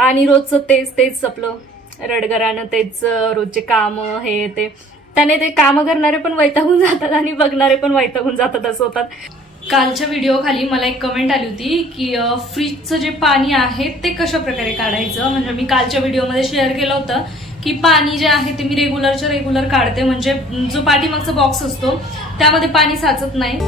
आणि रोजचं तेच तेच आपलं रडगरानं तेच रोजचे काम हे ते, त्याने ते काम करणारे पण वैतागून जातात आणि बघणारे पण वैतागून जातात असं होतात. कालच्या व्हिडिओ खाली मला एक कमेंट आली होती की फ्रीजचं जे पाणी आहे ते कशा प्रकारे काढायचं. म्हणजे मी कालच्या व्हिडिओमध्ये शेअर केलं होतं की पाणी जे आहे ते मी रेग्युलरच्या रेग्युलर काढते, म्हणजे जो पाठीमागचा बॉक्स असतो त्यामध्ये पाणी साचत नाही.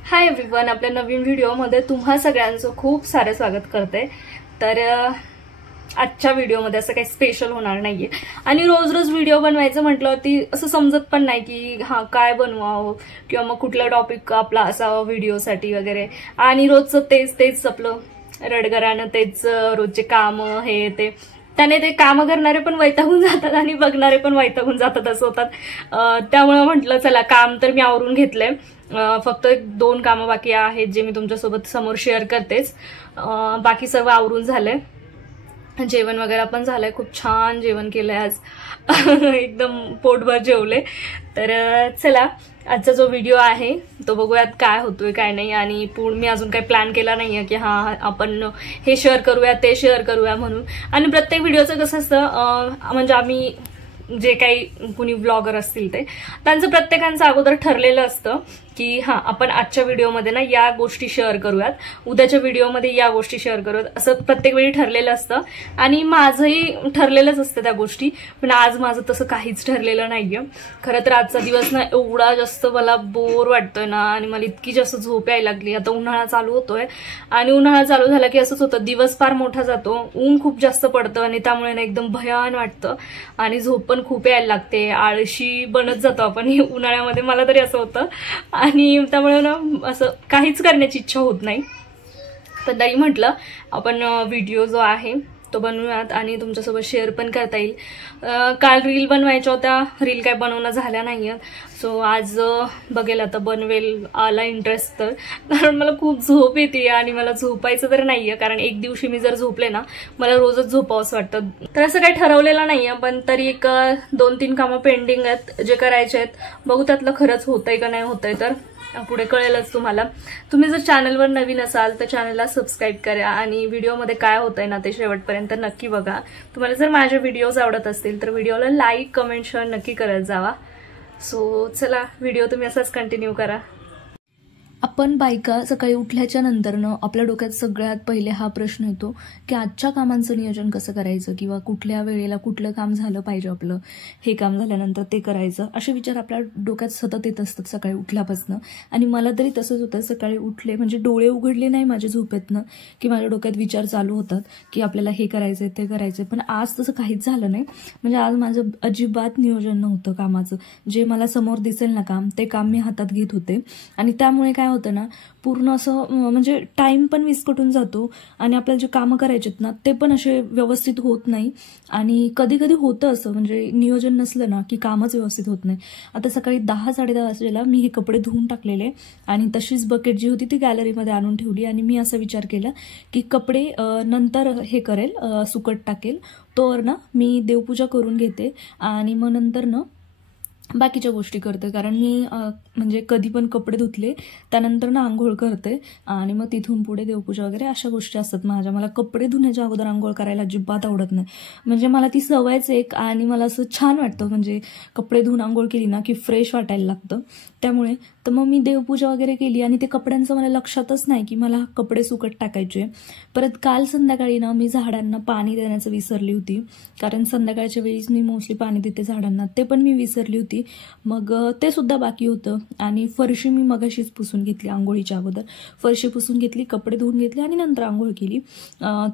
हाय एव्हरीवन, आपल्या नवीन व्हिडिओमध्ये तुम्हा सगळ्यांचं खूप सारं स्वागत करते. तर आजच्या व्हिडिओमध्ये असं काही स्पेशल होणार नाहीये आणि रोज रोज व्हिडिओ बनवायचं म्हटल्यावरती असं समजत पण नाही की काय बनवावं किंवा मग कुठला टॉपिक आपला असावा व्हिडिओसाठी वगैरे. आणि रोजचं तेच तेच आपलं रडगरानं तेच रोजचे काम हे ते, त्याने ते काम करणारे पण वैतागून जातात आणि बघणारे पण वैतागून जातात असं होतात. त्यामुळे म्हटलं चला काम तर मी आवरून घेतलंय, फक्त 2 कामं बाकी आहेत जे मी तुमच्यासोबत समोर शेअर करतेच. बाकी सर्व आवरून झालंय, जेवण वगैरे पण झालंय. खूप छान जेवण केलंय आज एकदम पोटभर जेवले. तर चला आजचा जो व्हिडिओ आहे तो बघूयात काय होतोय काय नाही. आणि मी अजून काही प्लॅन केला नाहीये की आपण हे शेअर करूया ते शेअर करूया म्हणून. आणि प्रत्येक व्हिडिओचं कसं असतं, म्हणजे आम्ही जे काही कुणी ब्लॉगर असतील ते त्यांचं प्रत्येकांचं अगोदर ठरलेलं असतं की आपण आजच्या व्हिडिओमध्ये ना या गोष्टी शेअर करूयात, उद्याच्या व्हिडिओमध्ये या गोष्टी शेअर करूयात, असं प्रत्येक वेळी ठरलेलं असतं. आणि माझंही ठरलेलंच असतं त्या गोष्टी, पण आज माझं तसं काहीच ठरलेलं नाहीये. खरं तर आजचा दिवस ना एवढा जास्त मला बोर वाटतोय ना, आणि मला इतकी जास्त झोप यायला लागली. आता उन्हाळा चालू होतोय आणि उन्हाळा चालू झाला की असंच होतं, दिवस फार मोठा जातो, ऊन खूप जास्त पडतं आणि त्यामुळे ना एकदम भयान वाटतं आणि झोप पण खूप यायला लागते. आळशी बनत जातो आपण उन्हाळ्यामध्ये, मला तरी असं होतं. आणि त्यामुळे ना असं काहीच करण्याची इच्छा होत नाही. तर तरी म्हटलं आपण व्हिडिओ जो आहे तो बनवूयात आणि तुमच्यासोबत शेअर पण करता येईल. काल रील बनवायच्या होत्या, रील काय बनवणं झाल्या नाहीये. सो आज बघेल आता बनवेल, आला इंटरेस्ट तर. कारण मला खूप झोप येते आणि मला झोपायचं तर नाहीये, कारण एक दिवशी मी जर झोपले ना मला रोजच झोपावंसं वाटतं. तर असं काही ठरवलेलं नाहीये, पण तरी एक 2-3 कामं पेंडिंग आहेत जे करायचे आहेत. बघू त्यातलं खरंच होतंय का नाही होतंय, तर पुढे कळेलच तुम्हाला. तुम्ही जर चॅनलवर नवीन असाल तर चॅनलला सबस्क्राईब करा आणि व्हिडिओमध्ये काय होतंय ना ते शेवटपर्यंत नक्की बघा. तुम्हाला जर माझे व्हिडिओज आवडत असतील तर व्हिडिओला लाईक कमेंट शेअर नक्की करत जावा. सो चला व्हिडिओ तुम्ही असाच कंटिन्यू करा. आपण बायका सकाळी उठल्याच्या नंतरनं आपल्या डोक्यात सगळ्यात पहिले हा प्रश्न येतो की आजच्या कामांचं नियोजन कसं करायचं, किंवा कुठल्या वेळेला कुठलं काम झालं पाहिजे आपलं, हे काम झाल्यानंतर ते करायचं, असे विचार आपल्या डोक्यात सतत येत असतात सकाळी उठल्यापासून. आणि मला तरी तसंच होतं, सकाळी उठले म्हणजे डोळे उघडले नाही माझ्या झोपेतनं की माझ्या डोक्यात विचार चालू होतात की आपल्याला हे करायचंय ते करायचंय. पण आज तसं काहीच झालं नाही. म्हणजे आज माझं अजिबात नियोजन नव्हतं कामाचं. जे मला समोर दिसेल ना काम, ते काम मी हातात घेत होते. आणि त्यामुळे काय होतं ना, पूर्ण असं म्हणजे टाइम पण विस्कटून जातो आणि आपल्याला जे कामं करायचे आहेत ना ते पण असे व्यवस्थित होत नाही. आणि कधी कधी होतं असं, म्हणजे नियोजन नसलं ना की कामच व्यवस्थित होत नाही. आता सकाळी 10-10:30 वाजलेला मी हे कपडे धुवून टाकलेले आणि तशीच बकेट जी होती ती गॅलरीमध्ये आणून ठेवली. आणि मी असा विचार केला की कपडे नंतर हे करेल, सुकट टाकेल, तोवर ना मी देवपूजा करून घेते आणि मग नंतर ना बाकीच्या गोष्टी करते. कारण मी म्हणजे कधी पण कपडे धुतले त्यानंतर ना आंघोळ करते आणि मग तिथून पुढे देवपूजा वगैरे अशा गोष्टी असतात माझ्या. मला कपडे धुण्याच्या अगोदर आंघोळ करायला अजिबात आवडत नाही. म्हणजे मला ती सवयच एक, आणि मला असं छान वाटतं, म्हणजे कपडे धुवून आंघोळ केली ना की फ्रेश वाटायला लागतं. त्यामुळे तर मग मी देवपूजा वगैरे केली आणि ते कपड्यांचं मला लक्षातच नाही की मला कपडे सुकट टाकायचे. परत काल संध्याकाळी ना मी झाडांना पाणी देण्याचं विसरली होती, कारण संध्याकाळच्या वेळीच मी मोस्टली पाणी देते झाडांना, ते पण मी विसरली होती. मग ते सुद्धा बाकी होतं. आणि फरशी मी मगाशीच पुसून घेतली, आंघोळीच्या अगोदर फरशी पुसून घेतली, कपडे धुवून घेतले आणि नंतर आंघोळ केली.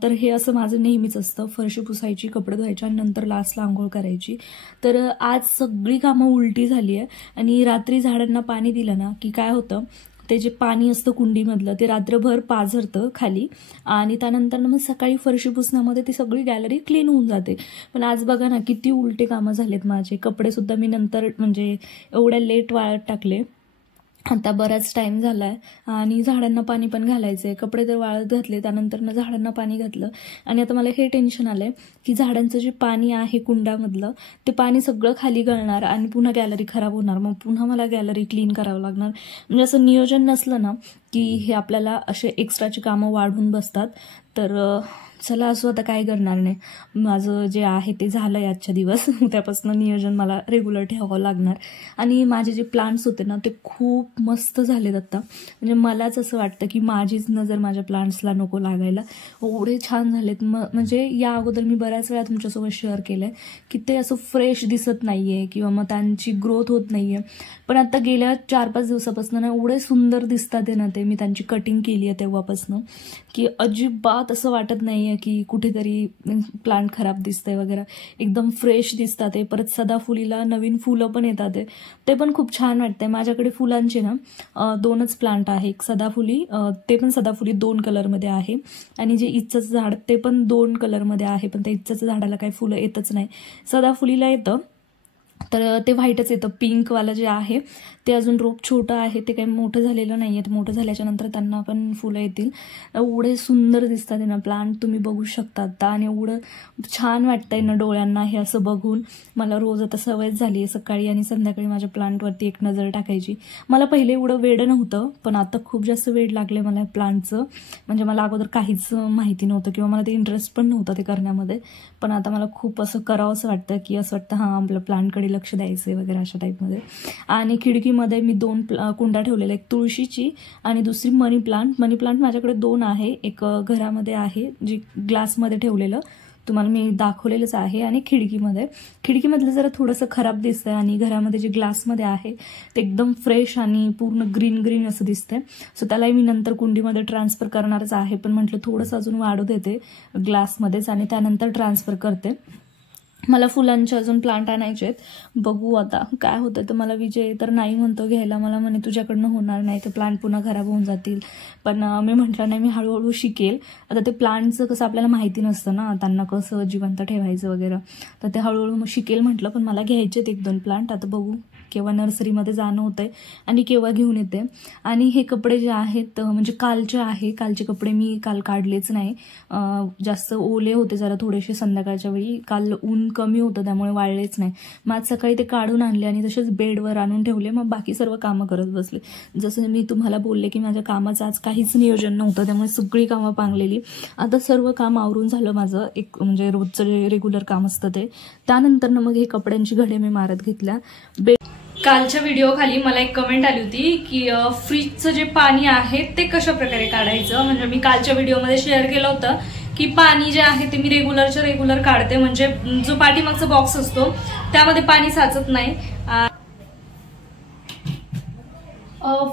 तर हे असं माझं नेहमीच असतं, फरशी पुसायची, कपडे धुवायचे आणि नंतर लास्टला आंघोळ करायची. तर आज सगळी कामं उलटी झाली आहे. आणि रात्री झाडांना पाणी दिलं ना की काय होतं, ते जे पाणी असतं कुंडीमधलं ते रात्रभर पाझरतं खाली आणि त्यानंतर मग सकाळी फरशी पुसण्यामध्ये ती सगळी गॅलरी क्लीन होऊन जाते. पण आज बघा ना किती उलटे कामं झालेत माझे. कपडे सुद्धा मी नंतर म्हणजे एवढ्या लेट वाळत टाकले आता बराच टाइम झालाय आणि झाडांना पाणी पण घालायचंय. कपडे तर वाळत घातले, त्यानंतर ना झाडांना पाणी घातलं. आणि आता मला हे टेन्शन आलंय की झाडांचं जे पाणी आहे कुंडामधलं ते पाणी सगळं खाली गळणार आणि पुन्हा गॅलरी खराब होणार. मग पुन्हा मला गॅलरी क्लीन करावं लागणार. म्हणजे असं नियोजन नसलं ना की हे आपल्याला असे एक्स्ट्राची कामं वाढून बसतात. तर चला असो, आता काय करणार नाही. माझं जे आहे ते झालंय आजच्या दिवस. त्यापासून नियोजन मला रेग्युलर ठेवावं लागणार. आणि माझे जे प्लांट्स होते ना ते खूप मस्त झालेत आता. म्हणजे मलाच असं वाटतं की माझीच नजर माझ्या प्लांट्सला नको लागायला, एवढे छान झालेत. म्हणजे या अगोदर मी बऱ्याच वेळा तुमच्यासोबत शेअर केलंय की ते असं फ्रेश दिसत नाहीये किंवा मग त्यांची ग्रोथ होत नाहीये. पण आता गेल्या 4-5 दिवसापासून ना एवढे सुंदर दिसतात ना ते. मी त्यांची कटिंग केली आहे तेव्हापासून की अजिबात असं वाटत नाहीये की कुठेतरी प्लांट खराब दिसतंय वगैरे. एकदम फ्रेश दिसतात ते. परत सदाफुलीला नवीन फुलं पण येतात ते पण खूप छान वाटतंय. माझ्याकडे फुलांचे ना 2च प्लांट आहे. एक सदाफुली, ते पण सदाफुली 2 कलरमध्ये आहे. आणि जे इच्चचं झाड ते पण 2 कलरमध्ये आहे. पण त्या इच्चचं झाडाला काही फुलं येतच नाही. सदाफुलीला येतं तर ते व्हाईटच येतं. पिंकवालं जे आहे ते अजून रोप छोटं आहे, ते काही मोठं झालेलं नाही आहे. मोठं झाल्याच्या नंतर त्यांना पण फुलं येतील. एवढे सुंदर दिसतात ना प्लांट, तुम्ही बघू शकता आता. आणि एवढं छान वाटतंय ना डोळ्यांना हे असं बघून. मला रोज आता सवयच झाली आहे सकाळी आणि संध्याकाळी माझ्या प्लांटवरती एक नजर टाकायची. मला पहिले एवढं वेड नव्हतं, पण आता खूप जास्त वेड लागले मला प्लांटचं. म्हणजे मला अगोदर काहीच माहिती नव्हतं किंवा मला ते इंटरेस्ट पण नव्हता ते करण्यामध्ये. पण आता मला खूप असं करावंसं वाटतं की असं वाटतं हां आपल्या प्लांटकडे लक्ष द्यायचं वगैरे अशा टाईपमध्ये. आणि खिडकीमध्ये मी 2 कुंडा ठेवलेल्या, एक तुळशीची आणि दुसरी मनी प्लांट. मनी प्लांट माझ्याकडे 2 आहे. एक घरामध्ये आहे जी ग्लासमध्ये ठेवलेलं, तुम्हाला मी दाखवलेलंच आहे. आणि खिडकीमधलं जरा थोडंसं खराब दिसतंय आणि घरामध्ये जे ग्लासमध्ये आहे ते एकदम फ्रेश आणि पूर्ण ग्रीन ग्रीन असं दिसतंय. सो त्यालाही मी नंतर कुंडीमध्ये ट्रान्सफर करणारच आहे. पण म्हटलं थोडंसं अजून वाढू देते ग्लासमध्येच आणि त्यानंतर ट्रान्सफर करते. मला फुलांचे अजून प्लांट आणायचे आहेत. बघू आता काय होतं. तर मला विजय तर नाही म्हणतो घ्यायला. मला म्हणे तुझ्याकडनं होणार नाही, ते प्लांट पुन्हा खराब होऊन जातील. पण मी म्हटलं नाही, मी हळूहळू शिकेल. आता ते प्लांटचं कसं आपल्याला माहिती नसतं ना, त्यांना कसं जिवंत ठेवायचं वगैरे. तर ते हळूहळू मग शिकेल म्हटलं. पण मला घ्यायचे आहेत 1-2 प्लांट. आता बघू केव्हा नर्सरीमध्ये जाणं होतंय आणि केव्हा घेऊन येते. आणि हे कपडे जे आहेत म्हणजे कालचे कपडे मी काल काढलेच नाही. जास्त ओले होते जरा थोडेसे संध्याकाळच्या वेळी. काल ऊन कमी होतं त्यामुळे वाळलेच नाही. मग आज सकाळी ते काढून आणले आणि तसेच बेडवर आणून ठेवले. मग बाकी सर्व कामं करत बसले. जसं मी तुम्हाला बोलले की माझ्या कामाचं आज काहीच नियोजन नव्हतं, त्यामुळे सगळी कामं पांगलेली. आता सर्व काम आवरून झालं माझं. एक म्हणजे रोजचं जे रेग्युलर काम असतं ते. त्यानंतर मग हे कपड्यांची घडे मी मारत घेतल्या. कालच्या व्हिडिओ खाली मला एक कमेंट आली होती की फ्रीजचं जे पाणी आहे ते कशा प्रकारे काढायचं. म्हणजे मी कालच्या व्हिडिओमध्ये शेअर केलं होतं की पाणी जे आहे ते मी रेग्युलर काढते. म्हणजे जो पाठीमागचा बॉक्स असतो त्यामध्ये पाणी साचत नाही.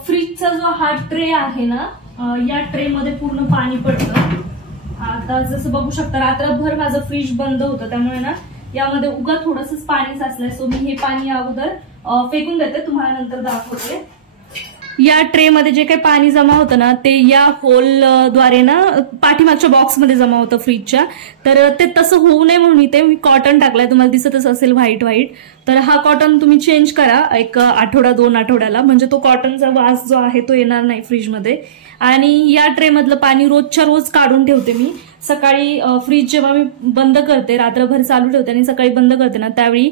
फ्रीजचा जो हा ट्रे आहे ना, या ट्रे मध्ये पूर्ण पाणी पडतं. आता जसं बघू शकता रात्रभर माझं फ्रीज बंद होतं, त्यामुळे ना यामध्ये उगा थोडंसंच पाणी साचलंय. सो मी हे पाणी अगोदर फेकून देते, तुम्हाला नंतर दाखवते. या ट्रे मध्ये जे काही पाणी जमा होतं ना ते या होल द्वारे ना पाठीमागच्या बॉक्समध्ये जमा होतं फ्रीजच्या. तर ते तसं होऊ नये म्हणून इथे मी कॉटन टाकलाय. तुम्हाला दिसतच असेल व्हाईट. तर हा कॉटन तुम्ही चेंज करा एक आठवडा 2 आठवड्याला, म्हणजे तो कॉटनचा वास जो आहे तो येणार नाही फ्रीजमध्ये. आणि या ट्रे मधलं पाणी रोजच्या रोज काढून ठेवते मी. सकाळी फ्रीज जेव्हा मी बंद करते, रात्रभर चालू ठेवते आणि सकाळी बंद करते ना, त्यावेळी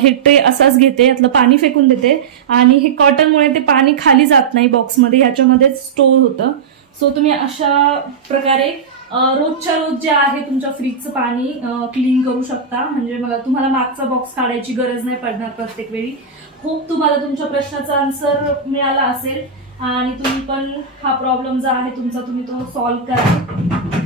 हे ट्रे असाच घेते, यातलं पाणी फेकून देते. आणि हे कॉटनमुळे ते पाणी खाली जात नाही बॉक्समध्ये, ह्याच्यामध्ये स्टोअर होतं. सो तुम्ही अशा प्रकारे रोजच्या रोज जे आहे तुमच्या फ्रीजचं पाणी क्लीन करू शकता. म्हणजे तुम्हाला मागचा बॉक्स काढायची गरज नाही पडणार प्रत्येक वेळी. खूप तुम्हाला तुमच्या प्रश्नाचा आन्सर मिळाला असेल आणि तुम्ही पण हा प्रॉब्लेम जो आहे तुमचा तुम्ही तो सॉल्व्ह करा.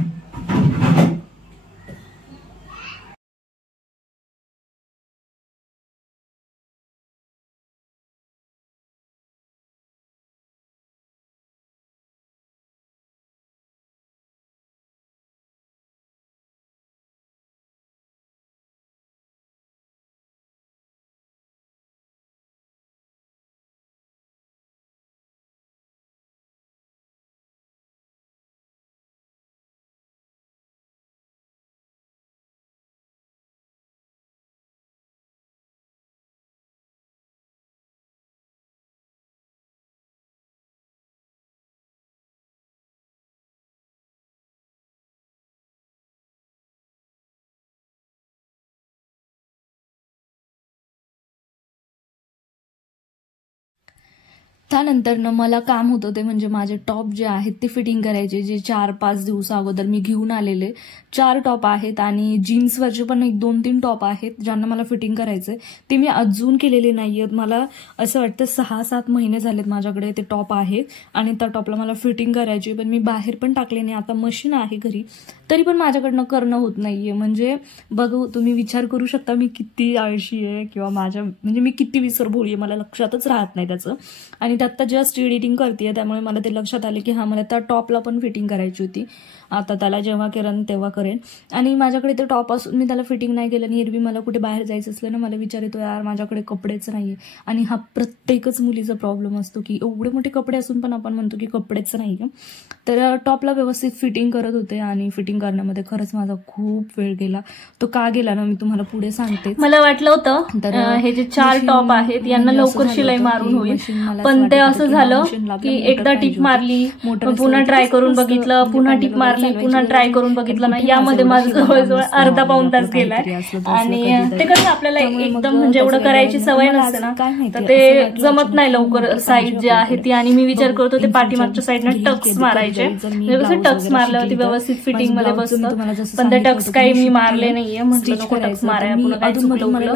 त्यानंतर ना मला काम होतं ते म्हणजे माझे टॉप जे आहेत ते फिटिंग करायचे, जे 4-5 दिवसा अगोदर मी घेऊन आलेले 4 टॉप आहेत आणि जीन्सवरचे पण 1-2-3 टॉप आहेत ज्यांना मला फिटिंग करायचंय. ते मी अजून केलेले नाहीयेत. मला असं वाटतं 6-7 महिने झालेत माझ्याकडे ते टॉप आहेत आणि त्या टॉपला मला फिटिंग करायची, पण मी बाहेर पण टाकले नाही. आता मशीन आहे घरी तरी पण माझ्याकडनं करणं होत नाहीये. म्हणजे बघू, तुम्ही विचार करू शकता मी किती आळशी आहे किंवा म्हणजे मी किती विसरभोळी आहे, मला लक्षातच राहत नाही त्याचं. आणि त्यात जस्ट एडिटिंग करते त्यामुळे मला ते लक्षात आले की मला त्या टॉपला पण फिटिंग करायची होती. आता त्याला जेव्हा करेन तेव्हा करेन. आणि माझ्याकडे ते टॉप असून मी त्याला फिटिंग नाही केलं. आणि एरवी मला कुठे बाहेर जायचं असलं ना, मला विचार येतो यार माझ्याकडे कपडेच नाहीये. आणि हा प्रत्येकच मुलीचा प्रॉब्लेम असतो की एवढे मोठे कपडे असून पण आपण म्हणतो की कपडेच नाही. तर टॉपला व्यवस्थित फिटिंग करत होते आणि फिटिंग करण्यामध्ये खरंच माझा खूप वेळ गेला. तो का गेला ना मी तुम्हाला पुढे सांगते. मला वाटलं होतं तर हे जे 4 टॉप आहेत यांना लवकर शिलाई मारून होईल, पण ते असं झालं की एकदा टिप मारली, पुन्हा ट्राय करून बघितलं, पुन्हा टिप मारली, पुन्हा ट्राय करून बघितलं ना, यामध्ये माझं जवळजवळ अर्धा-पाऊण तास गेलाय. आणि ते कसं आपल्याला एकदम म्हणजे एवढं करायची सवय नसते ना, तर ते जमत नाही लवकर साईड जे आहे ती. आणि मी विचार करत होते पाठीमागच्या साईडनं टक्स मारायचे, म्हणजे कसं टक्स मारल्यावरती व्यवस्थित फिटिंग मध्ये बसतं. पण ते टक्स काही मी मारले नाहीये, म्हटलं नको टक्स माराय, पुन्हा काही चुकलं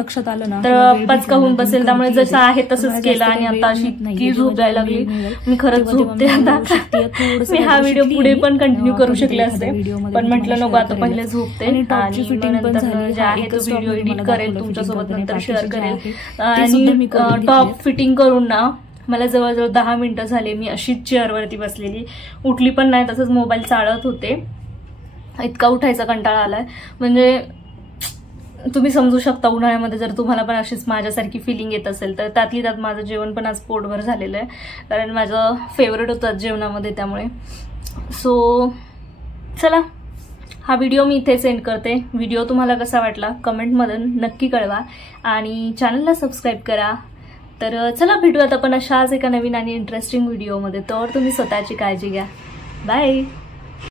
तर पचका होऊन बसेल. त्यामुळे जसं आहे तसंच केलं. आणि आता अशी इतकी झोप यायला लागली, मी खरंच झोपते आता. मी हा व्हिडिओ पुढे पण कंटिन्यू करू शकले असते, पण म्हटलं नको, आता पहिले झोपते आणि नंतर जे आहे तो व्हिडिओ एडिट करेल, तुमच्यासोबत नंतर शेअर करेल. आणि टॉप फिटिंग करून ना मला जवळजवळ 10 मिनिटं झाले. मी अशीच चेअरवरती बसलेली, उठली पण नाही, तसंच मोबाईल चाळत होते. इतका उठायचा कंटाळा आलाय. म्हणजे तुम्ही समजू शकता उन्हाळ्यामध्ये जर तुम्हाला पण अशीच माझ्यासारखी फिलिंग येत असेल तर. त्यातली त्यात माझं जेवण पण आज पोटभर झालेलं आहे, कारण माझं फेवरेट होतं जेवणामध्ये त्यामुळे. सो चला, हा व्हिडिओ मी इथे सेंड करते. व्हिडिओ तुम्हाला कसा वाटला कमेंटमध्ये नक्की कळवा आणि चॅनलला सबस्क्राईब करा. तर चला, भेटूयात आपण अशाच एका नवीन आणि इंटरेस्टिंग व्हिडिओमध्ये. तर तुम्ही स्वतःची काळजी घ्या. बाय.